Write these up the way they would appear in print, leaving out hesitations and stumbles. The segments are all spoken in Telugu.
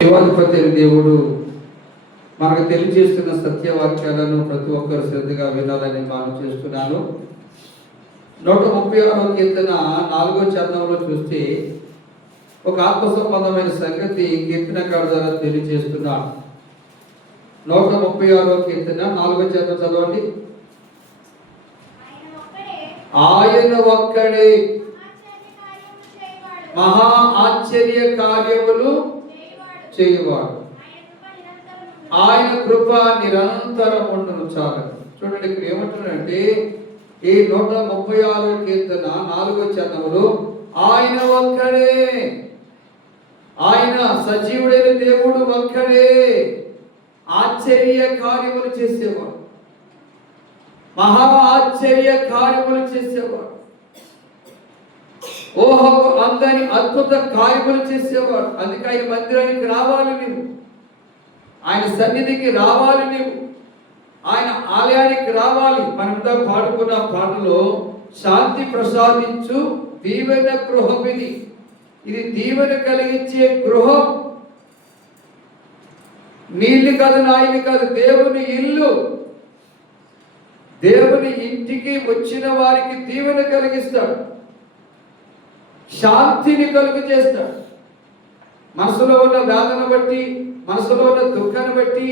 దేవాధిపతి దేవుడు మనకు తెలియజేస్తున్న సత్యవాక్యాలను ప్రతి ఒక్కరు శ్రద్ధగా వినాలని మనం చేస్తున్నాను. 136వ కీర్తన 4వ చరణంలో చూస్తే ఒక ఆత్మ సంబంధమైన సంగతి కీర్తనకారుడు ద్వారా తెలియజేస్తున్నాడు. 136వ కీర్తన 4వ చరణం చదవండి. ఆయన ఒక్కడే మహా ఆశ్చర్య కార్యములు చేయవాడు, ఆయన కృప నిరంతరం ఉండును. చాలు చూడండి, ఇక్కడ ఏమంటున్నాడంటే ఈ 136వ కీర్తన 4వ చరణంలో ఆయన ఒక్కడే, ఆయన సజీవుడైన దేవుడు ఒక్కడే ఆశ్చర్య కార్యములు చేసేవాడు, మహా ఆశ్చర్య కార్యములు చేసేవాడు, ఓహో అందని అద్భుత కార్యములు చేసేవాడు. అందుకే ఆయన మందిరానికి రావాలి నీవు, ఆయన సన్నిధికి రావాలి నీవు, ఆయన ఆలయానికి రావాలి. మనంతా పాడుకున్న పాటలో శాంతి ప్రసాదించు దీవెన గృహం ఇది దీవెన కలిగించే గృహం. నీళ్ళు కాదు, నాయని కాదు, దేవుని ఇల్లు. దేవుని ఇంటికి వచ్చిన వారికి దీవెన కలిగిస్తాడు, శాంతిని కలుగు చేస్తాడు. మనసులో ఉన్న వేదన బట్టి, మనసులో ఉన్న దుఃఖాన్ని బట్టి,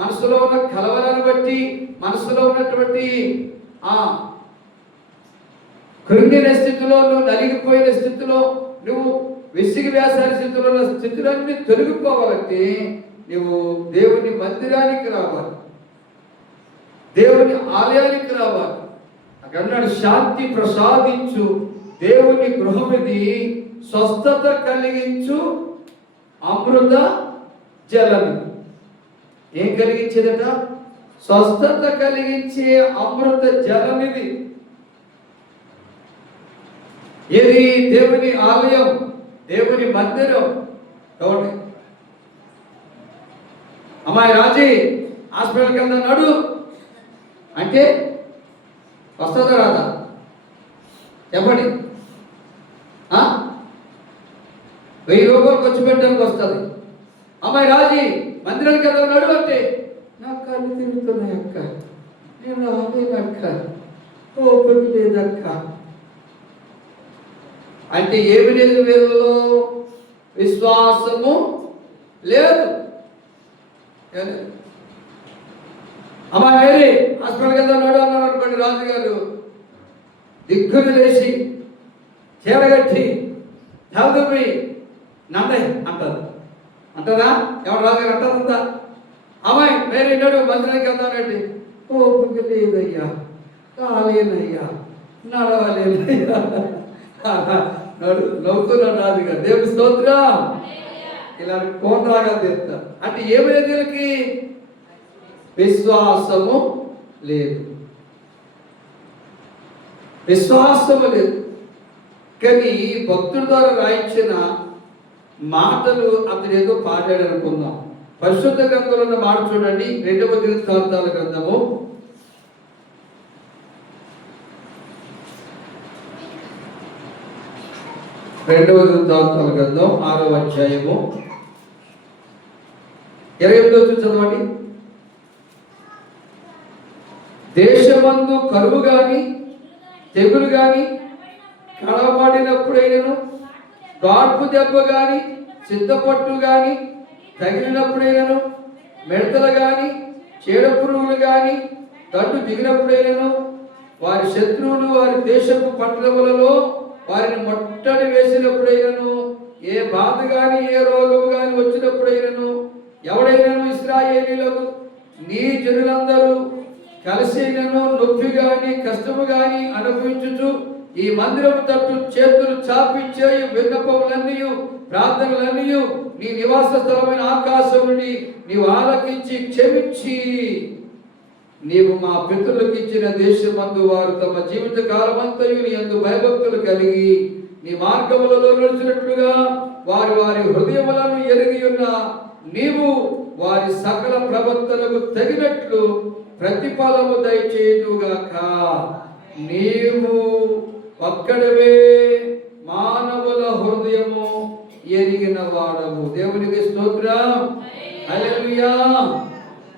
మనసులో ఉన్న కలవరాన్ని బట్టి, మనసులో ఉన్నటువంటి కృంగిన స్థితిలో, నువ్వు నలిగిపోయిన స్థితిలో, నువ్వు విసిగి వేసాల స్థితిలో ఉన్న స్థితులన్నీ తొలగిపోవాలంటే నువ్వు దేవుని మందిరానికి రావాలి, దేవుని ఆలయానికి రావాలి. అక్కడ శాంతి ప్రసాదించు దేవుని గృహమిది, స్వస్థత కలిగించు అమృత జలమిది. ఏం కలిగించేదట? స్వస్థత కలిగించే అమృత జలమిది. ఇది దేవుని ఆలయం, దేవుని మందిరం. కాబట్టి అమ్మాయి రాజీ హాస్పిటల్కి వెళ్తున్నాడు అంటే వస్తుందా రాదా చెప్పండి? 1000 రూపాయలు ఖర్చు పెట్టడానికి వస్తుంది. అమ్మాయి రాజీ మందిరానికి వెళ్తున్నాడు అంటే నా కళ్ళు తిరుగుతున్నాయి అక్క, నేను రాలేనక్క, ఓపిక లేదక్క అంటే ఏమి లేదు, వీళ్ళలో విశ్వాసము లేదు. అమ్మాయి వేరే హాస్పిటల్కి వెళ్తున్నాడు అన్నాడు అనుకోండి, రాజుగారు దిగ్గులు లేచి చీరగట్టి చదువు నందే అంటారు. అంటారా? ఎవరు రాజుగారు అంటారంతా? అమ్మాయి వేరే ఉన్నాడు మందిరానికి వెళ్తానండి, ఓపిక లేదయ్యా, కాలేనయ్యా, నడవలేదయ్యా, నవ్వుతున్నాడు రాజుగారు. దేవుని స్తోత్రం. ఇలా కోటరాగా తీరుతారు. అంటే ఏమైనా వీళ్ళకి విశ్వాసము లేదు, విశ్వాసము లేదు. కానీ భక్తుల ద్వారా రాయించిన మాటలు అతను ఏదో పాడాడు అనుకుందాం. పరిశుద్ధ గ్రంథంలో ఉన్న మాట చూడండి, 2వ దినవృత్తాంతాల గ్రంథము 6వ అధ్యాయము 28వ చదవండి. దేశమందు కరువు గాని తెగులు గాని కలవబడినప్పుడైనను, గాడ్పు దెబ్బ గాని చింతపట్టు గాని తగిలినప్పుడైనను, మిడతలు గాని చీడ పురుగులు గాని గడ్డు దిగినప్పుడైనను, వారి శత్రువులు వారి దేశపు పట్టణములలో వారిని మొట్టడి వేసినప్పుడైనను, ఏ బాధ గాని ఏ రోగము గాని వచ్చినప్పుడైనను, ఎవడైనను ఇశ్రాయేలీయులకు నీ జనులందరూ కలిసినను నొప్పి గాని కష్టము గాని అనుభవించుచు ఈ మందిరము తట్టు చేతులు చాపించే విన్నపములన్నీ ప్రార్థనలన్నీ నీ నివాస స్థలమైన ఆకాశం నుండి నీవు ఆలకించి క్షమించి, నీవు మా పితరులకు ఇచ్చిన దేశమందు వారు తమ జీవిత కాలమంతయు నీ యందు భయభక్తులు కలిగి నీ మార్గములలో నడిచినట్లుగా వారి వారి హృదయములను ఎరిగి ఉన్న నీవు వారి సకల ప్రవర్తనకు తగినట్లు ప్రతిఫలము దయచేయుగాక. నీవు ఒక్కడవే మానవుల హృదయము ఎరిగిన వాడము. దేవునికి స్తోత్రం. హల్లెలూయా.